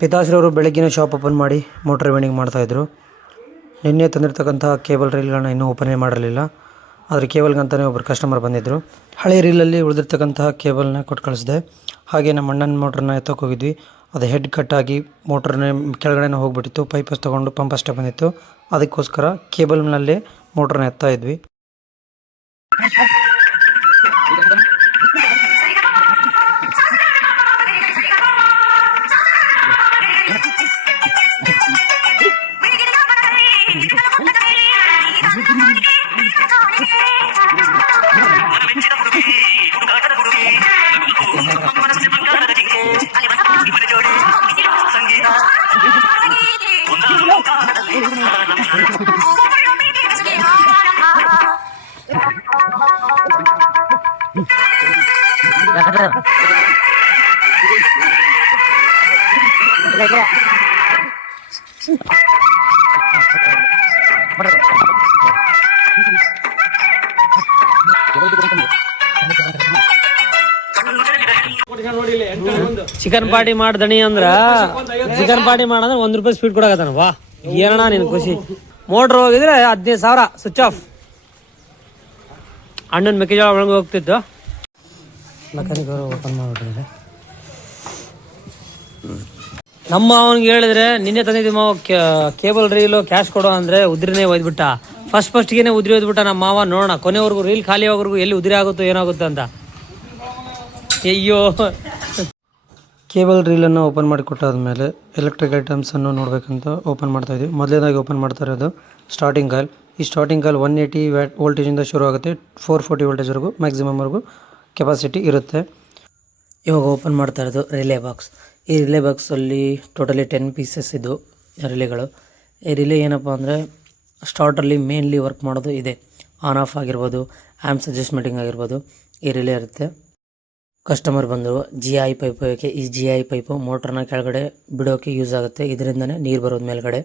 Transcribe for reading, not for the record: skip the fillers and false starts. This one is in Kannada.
ಪಿತಾಶ್ರವರು ಬೆಳಗ್ಗಿನ ಶಾಪ್ ಓಪನ್ ಮಾಡಿ ಮೋಟರ್ ವೆಂಡಿಂಗ್ ಮಾಡ್ತಾಯಿದ್ರು. ನಿನ್ನೆ ತಂದಿರ್ತಕ್ಕಂತಹ ಕೇಬಲ್ ರೈಲ್ಗಳನ್ನ ಇನ್ನೂ ಓಪನೇ ಮಾಡಿರಲಿಲ್ಲ. ಆದರೆ ಕೇಬಲ್ಗಂತಲೇ ಒಬ್ಬರು ಕಸ್ಟಮರ್ ಬಂದಿದ್ದರು. ಹಳೆ ರೀಲಲ್ಲಿ ಉಳಿದಿರ್ತಕ್ಕಂತಹ ಕೇಬಲ್ನ ಕೊಟ್ಟು ಕಳಿಸಿದೆ. ಹಾಗೆ ನಮ್ಮ ಅಣ್ಣನ ಮೋಟ್ರನ್ನ ಎತ್ತಕ್ಕೆ ಹೋಗಿದ್ವಿ. ಅದು ಹೆಡ್ ಕಟ್ಟಾಗಿ ಮೋಟ್ರನ್ನೇ ಕೆಳಗಡೆನೇ ಹೋಗ್ಬಿಟ್ಟಿತ್ತು. ಪೈಪಸ್ ತೊಗೊಂಡು ಪಂಪ್ ಅಷ್ಟೇ ಬಂದಿತ್ತು. ಅದಕ್ಕೋಸ್ಕರ ಕೇಬಲ್ನಲ್ಲೇ ಮೋಟ್ರನ್ನ ಎತ್ತಾ ಇದ್ವಿ. ಚಿಕನ್ ಪಾರ್ಟಿ ಮಾಡ್ದಣಿ ಅಂದ್ರ ಚಿಕನ್ ಪಾರ್ಟಿ ಮಾಡಂದ್ರೆ ₹1 ಸ್ಪೀಡ್ ಕೊಡಕತ್ತಾನ. ವಾ ಏನಣ್ಣ ನಿನ್ ಖುಷಿ. ಮೋಟ್ರ್ ಹೋಗಿದ್ರೆ 15,000 ಸ್ವಿಚ್ ಆಫ್. ಅಣ್ಣನ ಮೆಕ್ಕೆಜೋಳ ಒಳಗೆ ಹೋಗ್ತಿದ್ದು. ಓಪನ್ ಮಾಡ್ಬಿಟ್ಟಿದ್ದಾರೆ. ನಮ್ಮ ಅವನಿಗೆ ಹೇಳಿದ್ರೆ ನಿನ್ನೆ ತಂದಿದ್ವಿ ಮಾವ ಕೇಬಲ್ ರೀಲು ಕ್ಯಾಶ್ ಕೊಡೋ ಅಂದ್ರೆ ಉದ್ರಿನೇ ಒಯ್ದ್ಬಿಟ್ಟ. ಫಸ್ಟ್ಗೆನೆ ಉದ್ರಿ ಒಯ್ದ್ಬಿಟ್ಟ ನಮ್ಮ ಮಾವ. ನೋಡೋಣ ಕೊನೆವರೆಗೂ ರೀಲ್ ಖಾಲಿ ಆಗೋವರೆಗೂ ಎಲ್ಲಿ ಉದ್ರಿ ಆಗುತ್ತೋ ಏನಾಗುತ್ತೋ ಅಂತ. ಅಯ್ಯೋ, ಕೇಬಲ್ ರೀಲನ್ನು ಓಪನ್ ಮಾಡಿ ಕೊಟ್ಟಾದ್ಮೇಲೆ ಎಲೆಕ್ಟ್ರಿಕ್ ಐಟಮ್ಸನ್ನು ನೋಡಬೇಕಂತ ಓಪನ್ ಮಾಡ್ತಾಯಿದ್ವಿ. ಮೊದಲನೇದಾಗಿ ಓಪನ್ ಮಾಡ್ತಾ ಇರೋದು ಸ್ಟಾರ್ಟಿಂಗ್ ಕಾಯಿಲ್. ಈ ಸ್ಟಾರ್ಟಿಂಗ್ ಕಾಯಿಲ್ 180 ವೋಲ್ಟೇಜಿಂದ ಶುರು ಆಗುತ್ತೆ. 440 ವೋಲ್ಟೇಜ್ವರೆಗೂ ಮ್ಯಾಕ್ಸಿಮಮ್ವರೆಗೂ ಕೆಪಾಸಿಟಿ ಇರುತ್ತೆ. ಇವಾಗ ಓಪನ್ ಮಾಡ್ತಾ ಇರೋದು ರಿಲೇ ಬಾಕ್ಸ್. ಈ ರಿಲೇ ಬಾಕ್ಸಲ್ಲಿ ಟೋಟಲಿ 10 ಪೀಸಸ್ ಇದು ರಿಲೇಗಳು. ಈ ರಿಲೇ ಏನಪ್ಪ ಅಂದರೆ ಸ್ಟಾರ್ಟಲ್ಲಿ ಮೇನ್ಲಿ ವರ್ಕ್ ಮಾಡೋದು ಇದೆ. ಆನ್ ಆಫ್ ಆಗಿರ್ಬೋದು, ಆ್ಯಮ್ಸ್ ಅಡ್ಜಸ್ಟ್ಮೆಂಟಿಂಗ್ ಆಗಿರ್ಬೋದು, ಈ ರಿಲೇ ಇರುತ್ತೆ. ಕಸ್ಟಮರ್ ಬಂದರು GI ಪೈಪ್ ಹೋಗೋಕ್ಕೆ. ಈ GI ಪೈಪು ಮೋಟ್ರನ್ನ ಕೆಳಗಡೆ ಬಿಡೋಕ್ಕೆ ಯೂಸ್ ಆಗುತ್ತೆ. ಇದರಿಂದನೇ ನೀರು ಬರೋದು ಮೇಲ್ಗಡೆ.